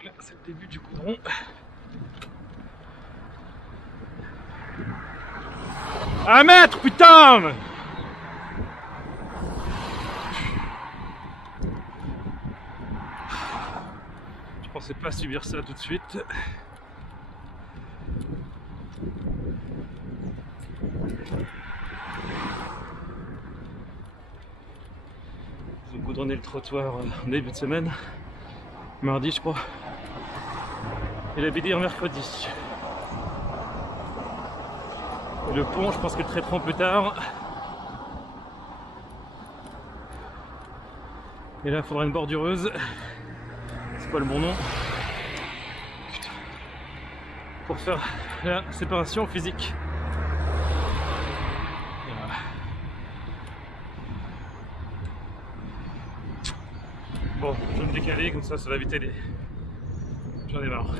Donc là, c'est le début du goudron. Un mètre, putain! Je pensais pas subir ça tout de suite. Ils ont goudronné le trottoir en début de semaine, mardi je crois, et la BD en mercredi. Et le pont, je pense que le traiteront plus tard. Et là, il faudra une bordureuse. C'est pas le bon nom. Putain. Pour faire la séparation physique. Voilà. Bon, je vais me décaler, comme ça va éviter les... J'en ai marre.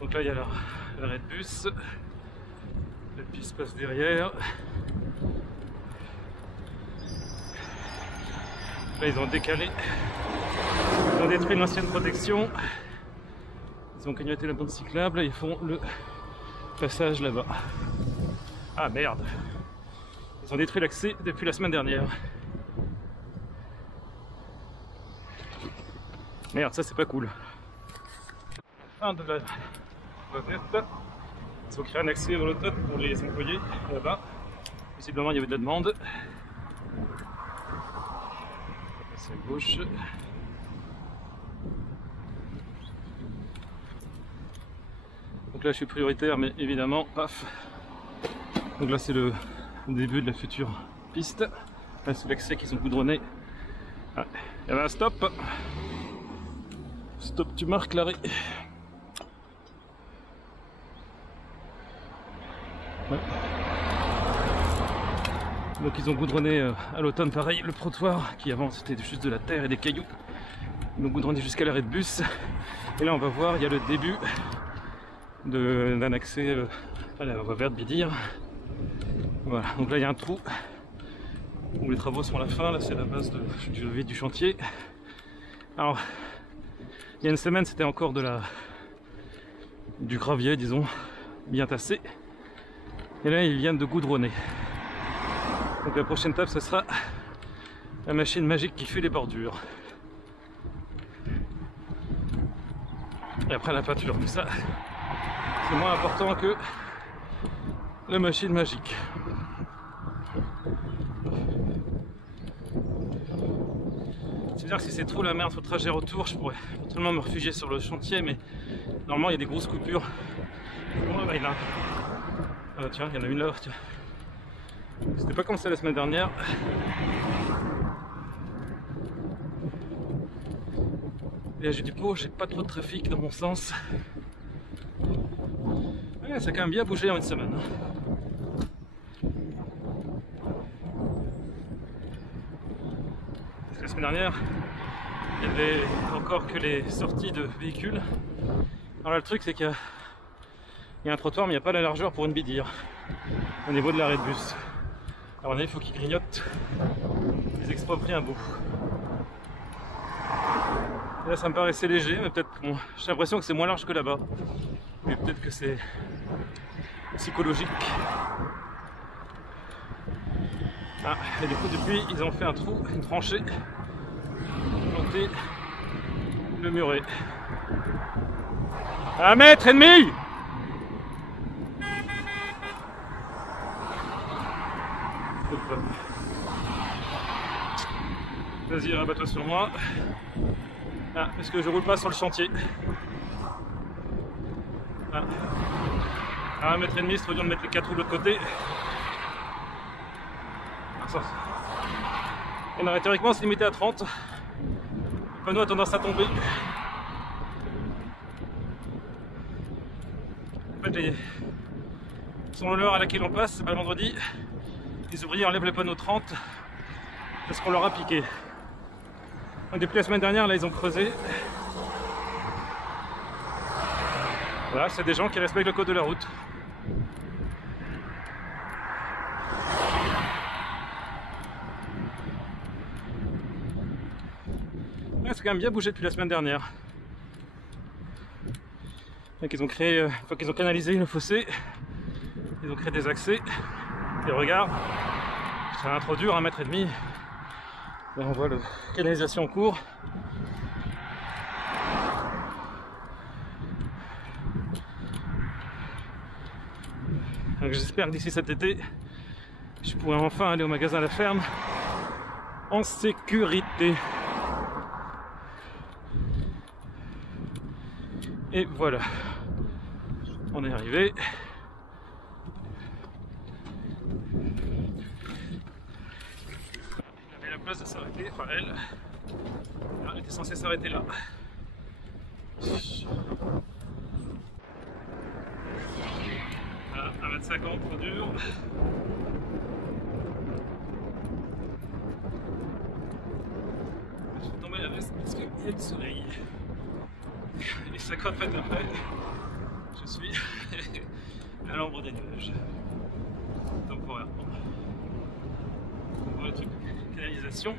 Donc là il y a l'arrêt de bus, le bus passe derrière. Là ils ont décalé, ils ont détruit une ancienne protection, ils ont clignoté la bande cyclable, ils font le passage là-bas. Ah merde, ils ont détruit l'accès depuis la semaine dernière. Merde, ça c'est pas cool. Fin de la... Ils ont créé un accès au l'automne pour les employés là-bas. Visiblement il y avait de la demande. On va passer à gauche. Donc là je suis prioritaire, mais évidemment, paf. Donc là c'est le début de la future piste. Là c'est l'accès qu'ils ont goudronné. Ah, il y avait un stop. Stop, tu marques l'arrêt. Ouais. Donc ils ont goudronné à l'automne pareil le trottoir qui avant c'était juste de la terre et des cailloux. Ils ont goudronné jusqu'à l'arrêt de bus. Et là on va voir, il y a le début d'un accès à la voie verte Bidir. Voilà, donc là il y a un trou où les travaux sont à la fin. Là c'est la base du chantier. Alors il y a une semaine c'était encore du gravier, disons, bien tassé. Et là ils viennent de goudronner. Donc la prochaine étape ce sera la machine magique qui fait les bordures. Et après la peinture, mais ça c'est moins important que la machine magique. C'est-à-dire que si c'est trop la merde sur le trajet retour, je pourrais éventuellement me réfugier sur le chantier, mais normalement il y a des grosses coupures. Oh, bah, tiens, il y en a une là, tiens. C'était pas comme ça la semaine dernière. Et là j'ai du pot, j'ai pas trop de trafic dans mon sens. Ouais, ça a quand même bien bougé en une semaine. Parce que la semaine dernière, il y avait encore que les sorties de véhicules. Alors là, le truc c'est qu'il y a un trottoir mais il n'y a pas la largeur pour une bidir au niveau de l'arrêt de bus. Alors il faut qu'ils grignotent, ils exproprient un bout. Et là ça me paraissait léger, mais peut-être bon, j'ai l'impression que c'est moins large que là-bas. Mais peut-être que c'est psychologique. Ah, et du coup depuis ils ont fait un trou, une tranchée, planté le muret. 1,5 mètre! Vas-y, rabat-toi sur moi. Ah, parce que je roule pas sur le chantier. Ah. À 1,5 mètre, c'est trop dur de mettre les 4 roues de l'autre côté. Et non, théoriquement, c'est limité à 30. Le panneau a tendance à tomber. En fait, selon l'heure à laquelle on passe, c'est pas le vendredi, les ouvriers enlèvent le panneau 30 parce qu'on leur a piqué. Donc, depuis la semaine dernière, là, ils ont creusé. Voilà, c'est des gens qui respectent le code de la route. Ouais, c'est quand même bien bougé depuis la semaine dernière. Donc ils ont créé, une fois qu'ils ont canalisé le fossé, ils ont créé des accès, des regards. Ça va introduire 1,5 m. Là on voit la canalisation en cours. Donc j'espère que d'ici cet été, je pourrai enfin aller au magasin La Ferme en sécurité. Et voilà, on est arrivé. Elle avait la place de s'arrêter, enfin elle était censée s'arrêter là. Voilà, 1,50 m trop dur. Je vais tomber la veste parce qu'il y a du soleil. Et 50 mètres après, je suis à l'ombre des nuages. Temporairement. On voit le truc de canalisation.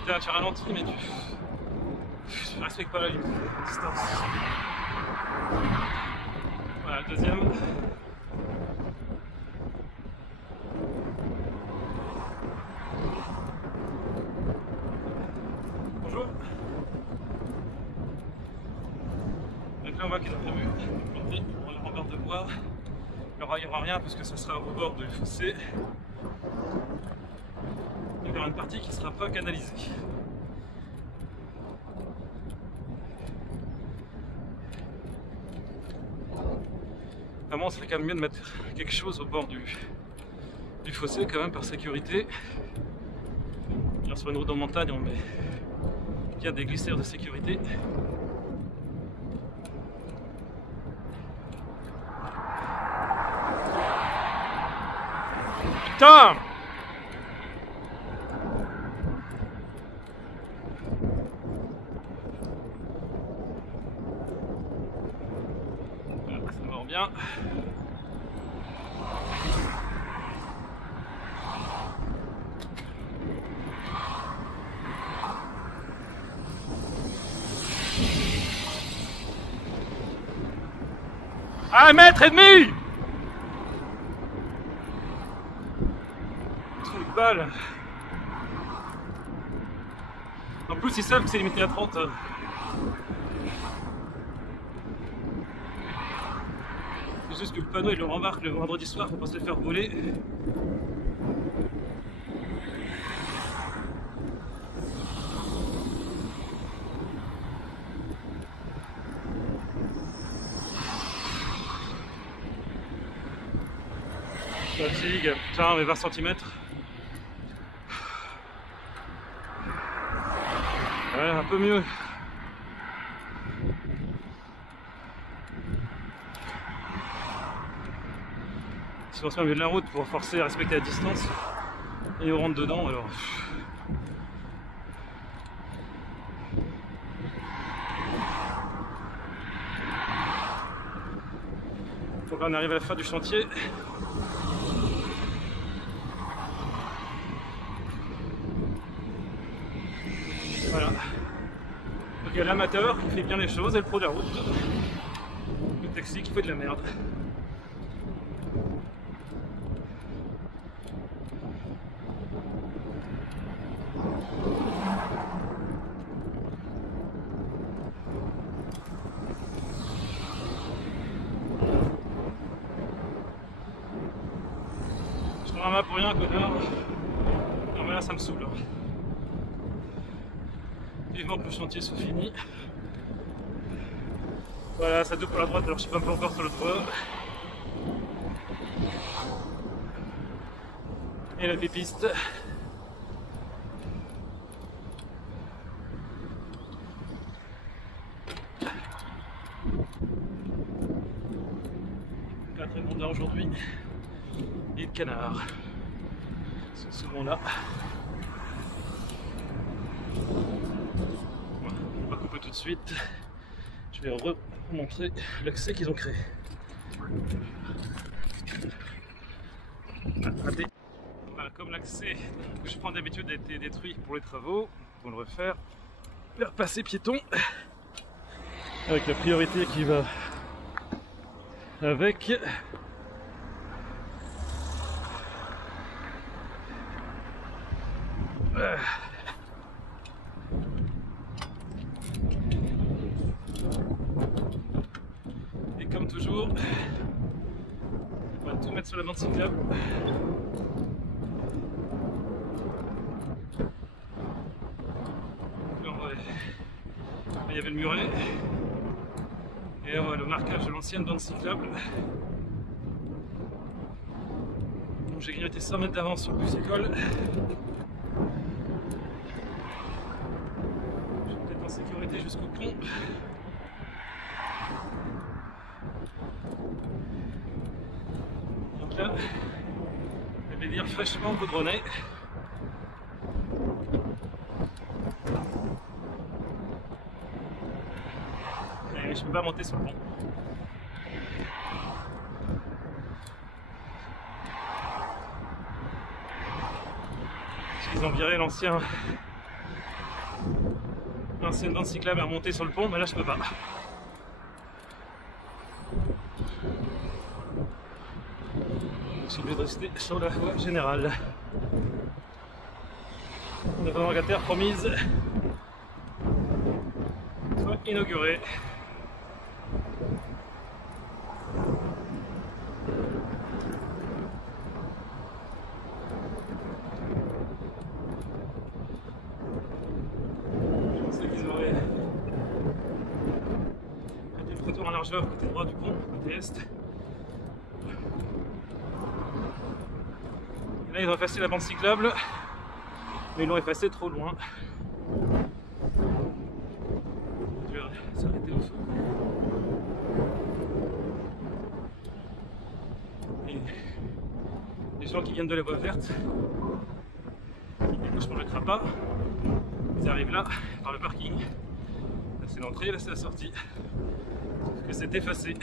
Putain, tu ralentis, mais tu respectes pas la limite de distance. Voilà, le deuxième. Bonjour. Donc là on voit qu'ils ont prévu pour la rembarre de bois. Il n'y aura rien parce que ça sera au bord du fossé. Il y aura une partie qui ne sera pas canalisée. Vraiment, ce serait quand même mieux de mettre quelque chose au bord du fossé quand même par sécurité. Sur une route en montagne, on met bien des glissières de sécurité. Putain! Voilà, ça va bien. À 1,5 m! Truc balle. En plus ils savent que c'est limité à 30. C'est juste que le panneau il le remarque le vendredi soir pour pas se le faire voler. Fatigue, putain, mais 20 cm. Ouais, un peu mieux. Si on se met au milieu de la route pour forcer à respecter la distance, et on rentre dedans alors. Donc là on arrive à la fin du chantier. Voilà. Donc il y a l'amateur qui fait bien les choses et le pro de la route. Le taxi qui fait de la merde. Je prends un map pour rien, connard. Non mais là ça me saoule. Vivement que le chantier soit fini. Voilà, ça double pour la droite, alors je suis pas encore sur le toit. Et la pépiste. Pas très bon aujourd'hui. Et le canard. Ils sont souvent là. Voilà, on va couper tout de suite. Je vais remontrer l'accès qu'ils ont créé. Raté. Voilà, comme l'accès que je prends d'habitude a été détruit pour les travaux, pour le refaire, vers passer piéton, avec la priorité qui va avec. Et comme toujours, on va tout mettre sur la bande cyclable. Il y avait le muret et le marquage de l'ancienne bande cyclable. Donc j'ai grignoté 100 mètres d'avance sur le bussicole. Je suis peut-être en sécurité jusqu'au pont. Donc là, je vais dire fraîchement goudronné. Et je peux pas monter sur le pont. Ils ont viré l'ancienne bande cyclable à remonter sur le pont, mais là je peux pas. Donc je suis obligé de rester sur la voie générale. La voie rogataire promise soit inaugurée. Retour en largeur côté droit du pont, côté est. Et là ils ont effacé la bande cyclable, mais ils l'ont effacé trop loin. Je vais s'arrêter au feu. Et les gens qui viennent de la voie verte, qui débouchent pour le Crapa, ils arrivent là, par le parking. Là c'est l'entrée, là c'est la sortie. Que c'est effacé.